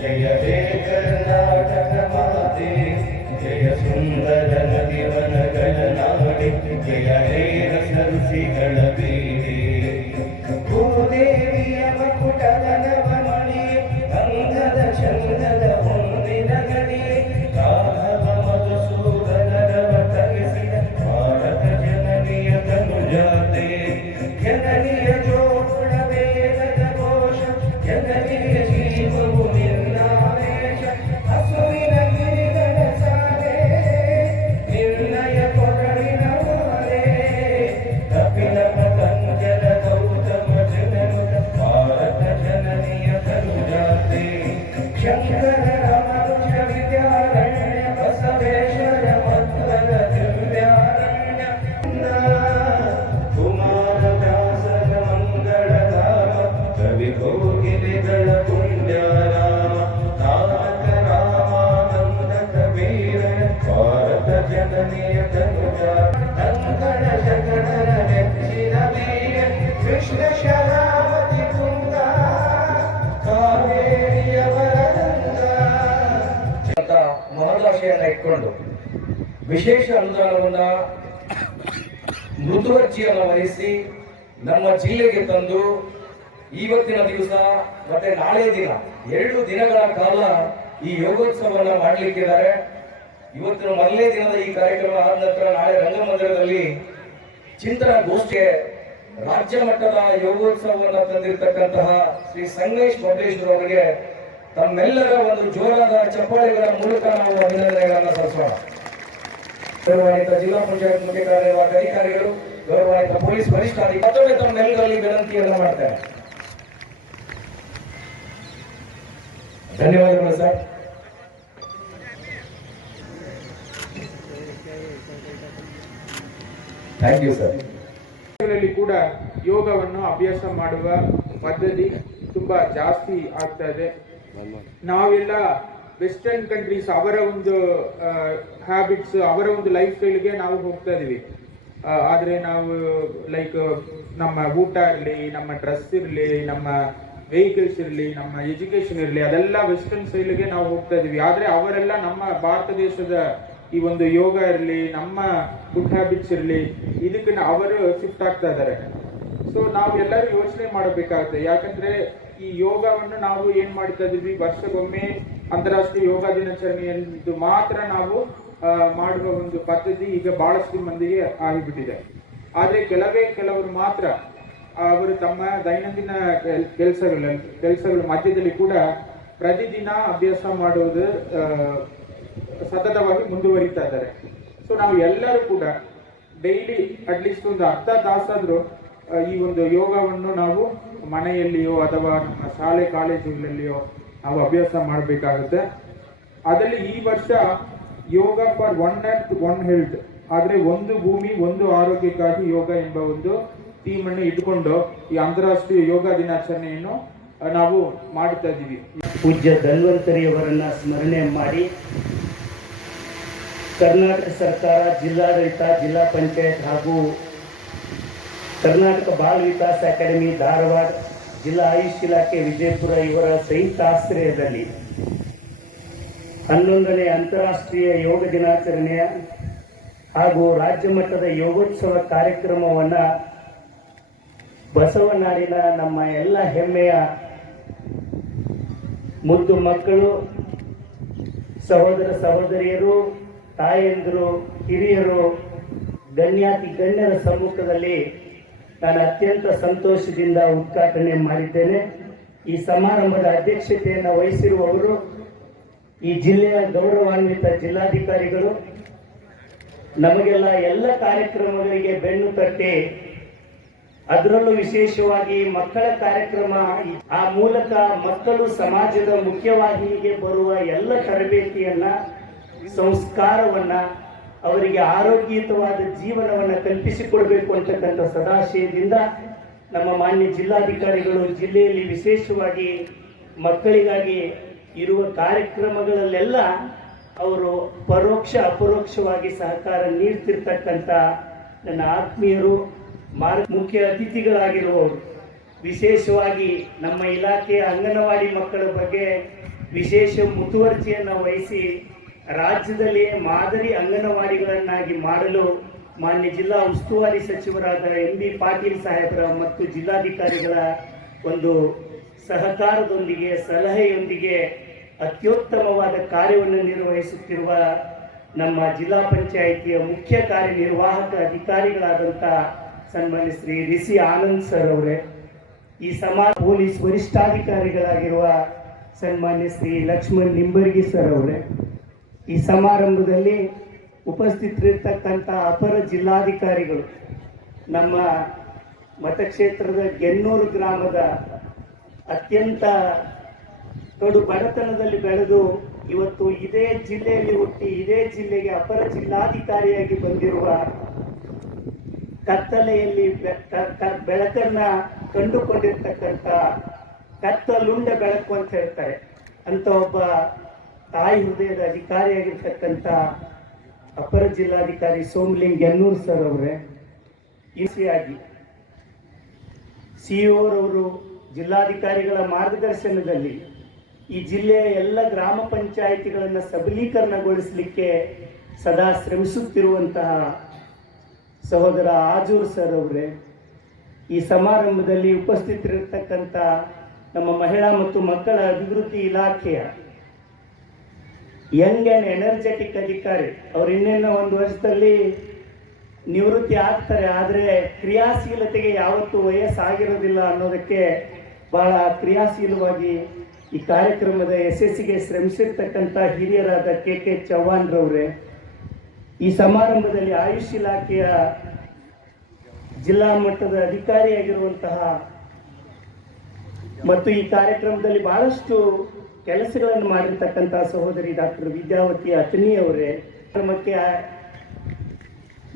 Jaya Jaya é ವಿಶೇಷ ಅನುದಾನವನ್ನ ಮೃದುವರ್ಜಿಯನ್ನು ವಹಿಸಿ ನಮ್ಮ ಜಿಲ್ಲೆಗೆ ತಂದು ಇವತ್ತಿನ ದಿವಸ ಮತ್ತೆ ನಾಳೆ ದಿನ ಎರಡು ದಿನಗಳ ಕಾಲ ಈ ಯೋಗೋತ್ಸವವನ್ನು ಮಾಡಲಿಕ್ಕಿದ್ದಾರೆ. ಇವತ್ತಿನ ಮೊದಲನೇ ದಿನದ ಈ ಕಾರ್ಯಕ್ರಮ ಆದ ನಂತರ ನಾಳೆ ರಂಗಮಂದಿರದಲ್ಲಿ ಚಿಂತನ ಗೋಷ್ಠಿ ರಾಜ್ಯ ಮಟ್ಟದ ಯೋಗೋತ್ಸವವನ್ನು ತಂದಿರತಕ್ಕಂತಹ ಶ್ರೀ ಸಂಗೇಶ್ ಬಬಲೇಶ್ವರ ಅವರಿಗೆ ತಮ್ಮೆಲ್ಲರ ಒಂದು ಜೋರಾದ ಚಪ್ಪಾಳೆಗಳ ಮೂಲಕ ನಾವು ಅಭಿನಂದನೆಗಳನ್ನು ಸಲ್ಲಿಸೋಣ. ಗೌರವಾನ್ವಿತ ಜಿಲ್ಲಾ ಪಂಚಾಯತ್ ಮುಖ್ಯ ಕಾರ್ಯನಿರ್ವಾಹಕ ಅಧಿಕಾರಿಗಳು, ಗೌರವಾನ್ವಿತ ಪೊಲೀಸ್ ವರಿಷ್ಠಾಧಿಕಾರಿ ತಮ್ಮೆಲ್ಲರಲ್ಲಿ ವಿನಂತಿಯನ್ನು ಮಾಡ್ತಾರೆ ಧನ್ಯವಾದಗಳು ಸರ್. ಥ್ಯಾಂಕ್ ಯು ಸರ್ ಕೂಡ ಯೋಗವನ್ನು ಅಭ್ಯಾಸ ಮಾಡುವ ಪದ್ಧತಿ ತುಂಬಾ ಜಾಸ್ತಿ ಆಗ್ತಾ ಇದೆ. ನಾವೆಲ್ಲ ವೆಸ್ಟರ್ನ್ ಕಂಟ್ರೀಸ್ ಅವರ ಒಂದು ಹ್ಯಾಬಿಟ್ಸ್ ಅವರ ಒಂದು ಲೈಫ್ ಸ್ಟೈಲ್ಗೆ ನಾವು ಹೋಗ್ತಾ ಇದೀವಿ. ಆದರೆ ನಾವು ಲೈಕ್ ನಮ್ಮ ಊಟ ಇರಲಿ, ನಮ್ಮ ಡ್ರೆಸ್ ಇರಲಿ, ನಮ್ಮ ವೆಹಿಕಲ್ಸ್ ಇರಲಿ, ನಮ್ಮ ಎಜುಕೇಶನ್ ಇರಲಿ, ಅದೆಲ್ಲ ವೆಸ್ಟರ್ನ್ ಸ್ಟೈಲ್ಗೆ ನಾವು ಹೋಗ್ತಾ ಇದೀವಿ. ಆದರೆ ಅವರೆಲ್ಲ ನಮ್ಮ ಭಾರತ ದೇಶದ ಈ ಒಂದು ಯೋಗ ಇರಲಿ, ನಮ್ಮ ಫುಡ್ ಹ್ಯಾಬಿಟ್ಸ್ ಇರಲಿ ಇದಕ್ಕೆ ಅವರು ಶಿಫ್ಟ್ ಆಗ್ತಾ ಇದ್ದಾರೆ. ಸೊ ನಾವು ಎಲ್ಲರೂ ಯೋಚನೆ ಮಾಡಬೇಕಾಗುತ್ತೆ. ಯಾಕಂದ್ರೆ ಈ ಯೋಗವನ್ನು ನಾವು ಏನ್ ಮಾಡ್ತಾ ಇದ್ವಿ ವರ್ಷಕ್ಕೊಮ್ಮೆ ಅಂತಾರಾಷ್ಟ್ರೀಯ ಯೋಗ ದಿನಾಚರಣೆಯಂದು ಮಾತ್ರ ನಾವು ಮಾಡುವ ಒಂದು ಪದ್ಧತಿ ಈಗ ಬಹಳಷ್ಟು ಮಂದಿಗೆ ಆಗಿಬಿಟ್ಟಿದೆ. ಆದರೆ ಕೆಲವೇ ಕೆಲವರು ಮಾತ್ರ ಅವರು ತಮ್ಮ ದೈನಂದಿನ ಕೆಲಸಗಳ ಕೆಲಸಗಳ ಮಧ್ಯದಲ್ಲಿ ಕೂಡ ಪ್ರತಿದಿನ ಅಭ್ಯಾಸ ಮಾಡುವುದು ಸತತವಾಗಿ ಮುಂದುವರಿತಾ ಇದ್ದಾರೆ. ಸೊ ನಾವು ಎಲ್ಲರೂ ಕೂಡ ಡೈಲಿ ಅಟ್ಲೀಸ್ಟ್ ಒಂದು ಅರ್ಧ ತಾಸಾದರೂ ಈ ಒಂದು ಯೋಗವನ್ನು ನಾವು ಮನೆಯಲ್ಲಿಯೋ ಅಥವಾ ನಮ್ಮ ಶಾಲೆ, ಕಾಲೇಜುಗಳಲ್ಲಿಯೋ ನಾವು ಅಭ್ಯಾಸ ಮಾಡಬೇಕಾಗುತ್ತೆ. ಅದರಲ್ಲಿ ಈ ವರ್ಷ yoga for one earth, one health, ಆದರೆ ಒಂದು ಭೂಮಿ, ಒಂದು ಆರೋಗ್ಯಕ್ಕಾಗಿ ಯೋಗ ಎಂಬ ಒಂದು ಥೀಮ್ ಅನ್ನು ಇಟ್ಕೊಂಡು ಈ ಅಂತಾರಾಷ್ಟ್ರೀಯ ಯೋಗ ದಿನಾಚರಣೆಯನ್ನು ನಾವು ಮಾಡುತ್ತಾ ಇದ್ದೀವಿ. ಪೂಜ್ಯ ಧನ್ವಂತರಿಯವರನ್ನ ಸ್ಮರಣೆ ಮಾಡಿ ಕರ್ನಾಟಕ ಸರ್ಕಾರ ಜಿಲ್ಲಾಡಳಿತ, ಜಿಲ್ಲಾ ಪಂಚಾಯತ್ ಹಾಗೂ ಕರ್ನಾಟಕ ಬಾಲ ವಿಕಾಸ ಅಕಾಡೆಮಿ ಧಾರವಾಡ ಜಿಲ್ಲಾ ಆಯುಷ್ ಇಲಾಖೆ ವಿಜಯಪುರ ಇವರ ಸಂಯುಕ್ತ ಆಶ್ರಯದಲ್ಲಿ ಹನ್ನೊಂದನೇ ಅಂತಾರಾಷ್ಟ್ರೀಯ ಯೋಗ ದಿನಾಚರಣೆಯ ಹಾಗೂ ರಾಜ್ಯ ಮಟ್ಟದ ಯೋಗೋತ್ಸವ ಕಾರ್ಯಕ್ರಮವನ್ನು ಬಸವನಾಡಿನ ನಮ್ಮ ಎಲ್ಲ ಹೆಮ್ಮೆಯ ಮುದ್ದು ಮಕ್ಕಳು, ಸಹೋದರ ಸಹೋದರಿಯರು, ತಾಯಂದಿರು, ಹಿರಿಯರು, ಗಣ್ಯಾತಿ ಗಣ್ಯರ ಸಮ್ಮುಖದಲ್ಲಿ ನಾನು ಅತ್ಯಂತ ಸಂತೋಷದಿಂದ ಉದ್ಘಾಟನೆ ಮಾಡಿದ್ದೇನೆ. ಈ ಸಮಾರಂಭದ ಅಧ್ಯಕ್ಷತೆಯನ್ನು ವಹಿಸಿರುವವರು ಈ ಜಿಲ್ಲೆಯ ಗೌರವಾನ್ವಿತ ಜಿಲ್ಲಾಧಿಕಾರಿಗಳು. ನಮಗೆಲ್ಲ ಎಲ್ಲ ಕಾರ್ಯಕ್ರಮಗಳಿಗೆ ಬೆನ್ನು ತಟ್ಟಿ, ಅದರಲ್ಲೂ ವಿಶೇಷವಾಗಿ ಮಕ್ಕಳ ಕಾರ್ಯಕ್ರಮ ಆ ಮೂಲಕ ಮಕ್ಕಳು ಸಮಾಜದ ಮುಖ್ಯವಾಹಿನಿಗೆ ಬರುವ ಎಲ್ಲ ತರಬೇತಿಯನ್ನ, ಸಂಸ್ಕಾರವನ್ನ ಅವರಿಗೆ ಆರೋಗ್ಯಯುತವಾದ ಜೀವನವನ್ನು ಕಲ್ಪಿಸಿಕೊಡಬೇಕು ಅಂತಕ್ಕಂಥ ಸದಾಶಯದಿಂದ ನಮ್ಮ ಮಾನ್ಯ ಜಿಲ್ಲಾಧಿಕಾರಿಗಳು ಜಿಲ್ಲೆಯಲ್ಲಿ ವಿಶೇಷವಾಗಿ ಮಕ್ಕಳಿಗಾಗಿ ಇರುವ ಕಾರ್ಯಕ್ರಮಗಳಲ್ಲೆಲ್ಲ ಅವರು ಪರೋಕ್ಷ ಅಪರೋಕ್ಷವಾಗಿ ಸಹಕಾರ ನೀಡ್ತಿರ್ತಕ್ಕಂಥ ನನ್ನ ಆತ್ಮೀಯರು ಮಾರ್ ಮುಖ್ಯ ಅತಿಥಿಗಳಾಗಿರುವವರು. ವಿಶೇಷವಾಗಿ ನಮ್ಮ ಇಲಾಖೆಯ ಅಂಗನವಾಡಿ ಮಕ್ಕಳ ಬಗ್ಗೆ ವಿಶೇಷ ಮುತುವರ್ಜಿಯನ್ನು ವಹಿಸಿ ರಾಜ್ಯದಲ್ಲಿಯೇ ಮಾದರಿ ಅಂಗನವಾಡಿಗಳನ್ನಾಗಿ ಮಾಡಲು ಮಾನ್ಯ ಜಿಲ್ಲಾ ಉಸ್ತುವಾರಿ ಸಚಿವರಾದ ಎಂ ಬಿ ಪಾಟೀಲ್ ಸಾಹೇಬರ ಮತ್ತು ಜಿಲ್ಲಾಧಿಕಾರಿಗಳ ಒಂದು ಸಹಕಾರದೊಂದಿಗೆ, ಸಲಹೆಯೊಂದಿಗೆ ಅತ್ಯುತ್ತಮವಾದ ಕಾರ್ಯವನ್ನು ನಿರ್ವಹಿಸುತ್ತಿರುವ ನಮ್ಮ ಜಿಲ್ಲಾ ಪಂಚಾಯಿತಿಯ ಮುಖ್ಯ ಕಾರ್ಯನಿರ್ವಾಹಕ ಅಧಿಕಾರಿಗಳಾದಂಥ ಸನ್ಮಾನ್ಯ ಶ್ರೀ ರಿಸಿ ಆನಂದ್ ಸರ್ ಅವರೇ, ಈ ಸಮಾಜ ಪೊಲೀಸ್ ವರಿಷ್ಠಾಧಿಕಾರಿಗಳಾಗಿರುವ ಸನ್ಮಾನ್ಯ ಶ್ರೀ ಲಕ್ಷ್ಮಣ್ ನಿಂಬರ್ಗಿ ಸರ್ ಅವರೇ ಈ ಸಮಾರಂಭದಲ್ಲಿ ಉಪಸ್ಥಿತರಿರ್ತಕ್ಕಂಥ ಅಪರ ಜಿಲ್ಲಾಧಿಕಾರಿಗಳು ನಮ್ಮ ಮತಕ್ಷೇತ್ರದ ಗೆನ್ನೂರು ಗ್ರಾಮದ ಅತ್ಯಂತ ಕಡು ಬಡತನದಲ್ಲಿ ಬೆಳೆದು ಇವತ್ತು ಇದೇ ಜಿಲ್ಲೆಯಲ್ಲಿ ಹುಟ್ಟಿ ಇದೇ ಜಿಲ್ಲೆಗೆ ಅಪರ ಜಿಲ್ಲಾಧಿಕಾರಿಯಾಗಿ ಬಂದಿರುವ ಕತ್ತಲೆಯಲ್ಲಿ ಬೆಳಕನ್ನ ಕಂಡುಕೊಂಡಿರ್ತಕ್ಕಂಥ ಕತ್ತಲುಂಡ ಬೆಳಕು ಅಂತ ಹೇಳ್ತಾರೆ. ಅಂತ ಒಬ್ಬ ತಾಯಿ ಹೃದಯದ ಅಧಿಕಾರಿಯಾಗಿರ್ತಕ್ಕಂಥ ಅಪರ ಜಿಲ್ಲಾಧಿಕಾರಿ ಸೋಮಲಿಂಗ್ ಎನ್ನೂರ್ ಸರ್ ಅವರೇ ಇಸಿಯಾಗಿ ಸಿಇಒರವರು ಜಿಲ್ಲಾಧಿಕಾರಿಗಳ ಮಾರ್ಗದರ್ಶನದಲ್ಲಿ ಈ ಜಿಲ್ಲೆಯ ಎಲ್ಲ ಗ್ರಾಮ ಪಂಚಾಯಿತಿಗಳನ್ನು ಸಬಲೀಕರಣಗೊಳಿಸಲಿಕ್ಕೆ ಸದಾ ಶ್ರಮಿಸುತ್ತಿರುವಂತಹ ಸಹೋದರ ಆಜೂರ್ ಸರ್ ಅವರೇ, ಈ ಸಮಾರಂಭದಲ್ಲಿ ಉಪಸ್ಥಿತರಿರ್ತಕ್ಕಂಥ ನಮ್ಮ ಮಹಿಳಾ ಮತ್ತು ಮಕ್ಕಳ ಅಭಿವೃದ್ಧಿ ಇಲಾಖೆಯ ಯಂಗ್ ಅಂಡ್ ಎನರ್ಜೆಟಿಕ್ ಅಧಿಕಾರಿ. ಅವ್ರು ಇನ್ನೇನು ಒಂದು ವರ್ಷದಲ್ಲಿ ನಿವೃತ್ತಿ ಆಗ್ತಾರೆ, ಆದರೆ ಕ್ರಿಯಾಶೀಲತೆಗೆ ಯಾವತ್ತೂ ವಯಸ್ಸಾಗಿರೋದಿಲ್ಲ ಅನ್ನೋದಕ್ಕೆ ಬಹಳ ಕ್ರಿಯಾಶೀಲವಾಗಿ ಈ ಕಾರ್ಯಕ್ರಮದ ಯಶಸ್ಸಿಗೆ ಶ್ರಮಿಸಿರ್ತಕ್ಕಂಥ ಹಿರಿಯರಾದ ಕೆ ಕೆ ಚೌಹಾಣ್ ಈ ಸಮಾರಂಭದಲ್ಲಿ ಆಯುಷ್ ಇಲಾಖೆಯ ಜಿಲ್ಲಾ ಮಟ್ಟದ ಅಧಿಕಾರಿಯಾಗಿರುವಂತಹ ಮತ್ತು ಈ ಕಾರ್ಯಕ್ರಮದಲ್ಲಿ ಬಹಳಷ್ಟು ಕೆಲಸಗಳನ್ನು ಮಾಡಿರ್ತಕ್ಕಂತಹ ಸಹೋದರಿ ಡಾಕ್ಟರ್ ವಿದ್ಯಾವತಿ ಅತನಿ ಅವರೇ, ಧರ್ಮಕ್ಕೆ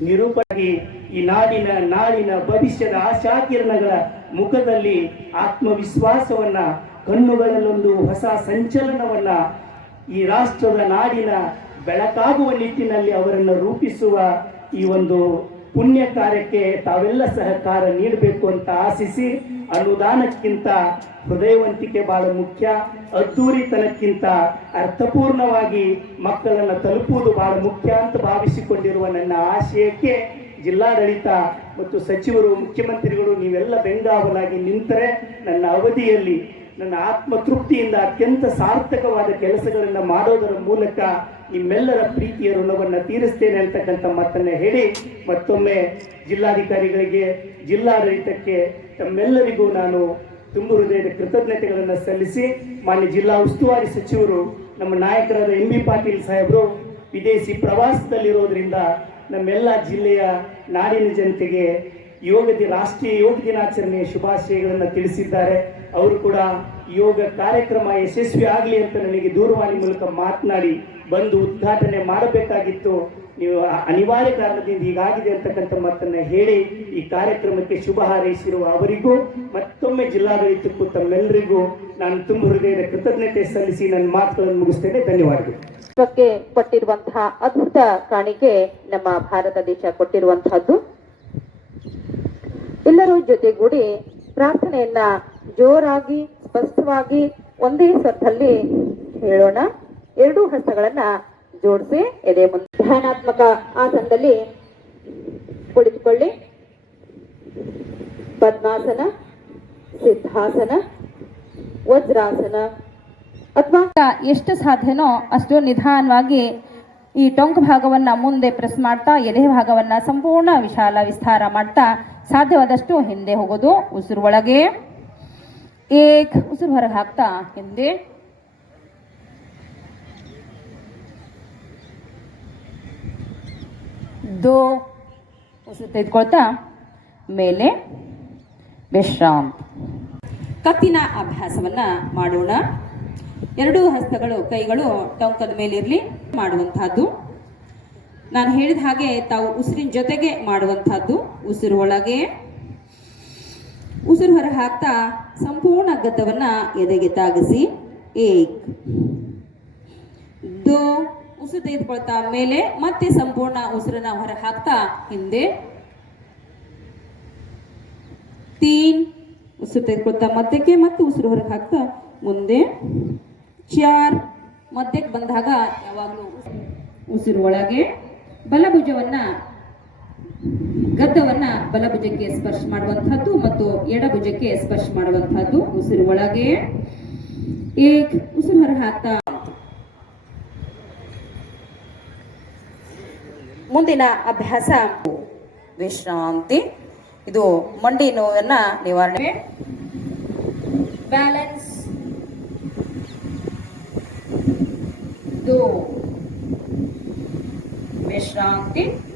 ನಿರೂಪಣೆ ಈ ನಾಡಿನ ನಾಡಿನ ಭವಿಷ್ಯದ ಆಶಾಕಿರಣಗಳ ಮುಖದಲ್ಲಿ ಆತ್ಮವಿಶ್ವಾಸವನ್ನ, ಕಣ್ಣುಗಳಲ್ಲೊಂದು ಹೊಸ ಸಂಚಲನವನ್ನ ಈ ರಾಷ್ಟ್ರದ ನಾಡಿನ ಬೆಳಕಾಗುವ ನಿಟ್ಟಿನಲ್ಲಿ ಅವರನ್ನು ರೂಪಿಸುವ ಈ ಒಂದು ಪುಣ್ಯ ಕಾರ್ಯಕ್ಕೆ ತಾವೆಲ್ಲ ಸಹಕಾರ ನೀಡಬೇಕು ಅಂತ ಆಶಿಸಿ ಅನುದಾನಕ್ಕಿಂತ ಹೃದಯವಂತಿಕೆ ಬಹಳ ಮುಖ್ಯ. ಅದ್ದೂರಿತನಕ್ಕಿಂತ ಅರ್ಥಪೂರ್ಣವಾಗಿ ಮಕ್ಕಳನ್ನು ತಲುಪುವುದು ಬಹಳ ಮುಖ್ಯ ಅಂತ ಭಾವಿಸಿಕೊಂಡಿರುವ ನನ್ನ ಆಶಯಕ್ಕೆ ಜಿಲ್ಲಾಡಳಿತ ಮತ್ತು ಸಚಿವರು, ಮುಖ್ಯಮಂತ್ರಿಗಳು ನೀವೆಲ್ಲ ಬೆಂಗಾವಲಾಗಿ ನಿಂತರೆ ನನ್ನ ಅವಧಿಯಲ್ಲಿ ನನ್ನ ಆತ್ಮತೃಪ್ತಿಯಿಂದ ಅತ್ಯಂತ ಸಾರ್ಥಕವಾದ ಕೆಲಸಗಳನ್ನು ಮಾಡೋದರ ಮೂಲಕ ನಿಮ್ಮೆಲ್ಲರ ಪ್ರೀತಿಯ ಋಣವನ್ನು ತೀರಿಸ್ತೇನೆ ಅಂತಕ್ಕಂಥ ಮಾತನ್ನು ಹೇಳಿ ಮತ್ತೊಮ್ಮೆ ಜಿಲ್ಲಾಧಿಕಾರಿಗಳಿಗೆ, ಜಿಲ್ಲಾಡಳಿತಕ್ಕೆ ತಮ್ಮೆಲ್ಲರಿಗೂ ನಾನು ತುಂಬ ಹೃದಯದ ಕೃತಜ್ಞತೆಗಳನ್ನು ಸಲ್ಲಿಸಿ ಮಾನ್ಯ ಜಿಲ್ಲಾ ಉಸ್ತುವಾರಿ ಸಚಿವರು, ನಮ್ಮ ನಾಯಕರಾದ ಎಂ ಬಿ ಪಾಟೀಲ್ ಸಾಹೇಬರು, ವಿದೇಶಿ ಪ್ರವಾಸದಲ್ಲಿರೋದ್ರಿಂದ ನಮ್ಮೆಲ್ಲ ಜಿಲ್ಲೆಯ ನಾಡಿನ ಜನತೆಗೆ ಯೋಗ ರಾಷ್ಟ್ರೀಯ ಯೋಗ ದಿನಾಚರಣೆಯ ಶುಭಾಶಯಗಳನ್ನು ತಿಳಿಸಿದ್ದಾರೆ. ಅವರು ಕೂಡ ಯೋಗ ಕಾರ್ಯಕ್ರಮ ಯಶಸ್ವಿ ಆಗಲಿ ಅಂತ ನನಗೆ ದೂರವಾಣಿ ಮೂಲಕ ಮಾತನಾಡಿ ಬಂದು ಉದ್ಘಾಟನೆ ಮಾಡಬೇಕಾಗಿತ್ತು. ನೀವು ಅನಿವಾರ್ಯ ಕಾರಣದಿಂದ ಹೀಗಾಗಿದೆ ಅಂತಕ್ಕಂಥ ಮಾತನ್ನ ಹೇಳಿ ಈ ಕಾರ್ಯಕ್ರಮಕ್ಕೆ ಶುಭ ಹಾರೈಸಿರುವ ಅವರಿಗೂ, ಮತ್ತೊಮ್ಮೆ ಜಿಲ್ಲಾಡಳಿತಕ್ಕೂ ತಮ್ಮೆಲ್ಲರಿಗೂ ನಾನು ತುಂಬ ಹೃದಯದ ಕೃತಜ್ಞತೆ ಸಲ್ಲಿಸಿ ನನ್ನ ಮಾತುಗಳನ್ನು ಮುಗಿಸ್ತೇನೆ. ಧನ್ಯವಾದಗಳು. ಬಗ್ಗೆ ಕೊಟ್ಟಿರುವಂತಹ ಅದ್ಭುತ ಕಾಣಿಕೆ ನಮ್ಮ ಭಾರತ ದೇಶ ಕೊಟ್ಟಿರುವಂತಹದ್ದು. ಎಲ್ಲರೂ ಜೊತೆಗೂಡಿ ಪ್ರಾರ್ಥನೆಯನ್ನ ಜೋರಾಗಿ, ಸ್ಪಷ್ಟವಾಗಿ ಒಂದೇ ಸ್ವರದಲ್ಲಿ ಹೇಳೋಣ. ಎರಡೂ ಹಸ್ತಗಳನ್ನ ಜೋಡಿಸಿ, ಎದೆ ಮುಂದೆ. ಧ್ಯಾನಾತ್ಮಕ ಆಸನದಲ್ಲಿ ಕುಳಿತುಕೊಳ್ಳಿ. ಪದ್ಮಾಸನ, ಸಿದ್ಧಾಸನ, ವಜ್ರಾಸನ. ಅಥವಾ ಎಷ್ಟು ಸಾಧ್ಯನೋ ಅಷ್ಟು ನಿಧಾನವಾಗಿ ಈ ಟೊಂಕ ಭಾಗವನ್ನ ಮುಂದೆ ಪ್ರೆಸ್ ಮಾಡ್ತಾ, ಎದೆ ಭಾಗವನ್ನ ಸಂಪೂರ್ಣ ವಿಶಾಲ ವಿಸ್ತಾರ ಮಾಡ್ತಾ ಸಾಧ್ಯವಾದಷ್ಟು ಹಿಂದೆ ಹೋಗೋದು. ಉಸಿರು ಒಳಗೆ ಏಕ್ ಉಸಿರು ಹೊರಗೆ ಹಾಕ್ತಾ ಹಿಂದೆ ದೋ ಉಸಿರು ತೆಗೆದುಕೊಳ್ತಾ ಮೇಲೆ ವಿಶ್ರಾಂತ್ ಕತ್ತಿನ ಅಭ್ಯಾಸವನ್ನ ಮಾಡೋಣ। ಎರಡೂ ಹಸ್ತಗಳು, ಕೈಗಳು ಟೊಂಕದ ಮೇಲಿರಲಿ ಮಾಡುವಂತಹದ್ದು ನಾನು ಹೇಳಿದ ಹಾಗೆ ತಾವು ಉಸಿರಿನ ಜೊತೆಗೆ ಮಾಡುವಂತಹದ್ದು ಉಸಿರು ಒಳಗೆ. ಉಸಿರು ಹೊರ ಹಾಕ್ತಾ ಸಂಪೂರ್ಣ ಅಗ್ಗತವನ್ನು ಎದೆಗೆ ತಾಗಿಸಿ, ಏಕ್. ದೋ, ಉಸಿರು ತೆಗೆದುಕೊಳ್ತಾ ಮೇಲೆ ಮತ್ತೆ ಸಂಪೂರ್ಣ ಉಸಿರನ್ನ ಹೊರ ಹಾಕ್ತಾ ಹಿಂದೆ. ತೀನ್, ಉಸಿರು ತೆಗೆದುಕೊಳ್ತಾ ಮಧ್ಯಕ್ಕೆ ಮತ್ತೆ ಉಸಿರು ಹೊರಗೆ ಹಾಕ್ತಾ ಮುಂದೆ. ಚಾರ್ ಮಧ್ಯಕ್ಕೆ ಬಂದಾಗ ಯಾವಾಗಲೂ ಉಸಿರು ಒಳಗೆ. ಬಲಭುಜವನ್ನ ಗದ್ದವನ್ನ ಬಲಭುಜಕ್ಕೆ ಸ್ಪರ್ಶ ಮಾಡುವಂತಹದ್ದು ಮತ್ತು ಎಡಭುಜಕ್ಕೆ ಸ್ಪರ್ಶ ಮಾಡುವಂತಹದ್ದು. ಉಸಿರು ಒಳಗೆ. ಏಕ್, ಉಸಿರು ಹೊರಹಾಕತಾ ಮುಂದಿನ ಅಭ್ಯಾಸ. ವಿಶ್ರಾಂತಿ. ಇದು ಮಂಡಿ ನೋವನ್ನ ನಿವಾರಣೆ. ಬ್ಯಾಲೆನ್ಸ್. ವಿಶ್ರಾಂತಿ.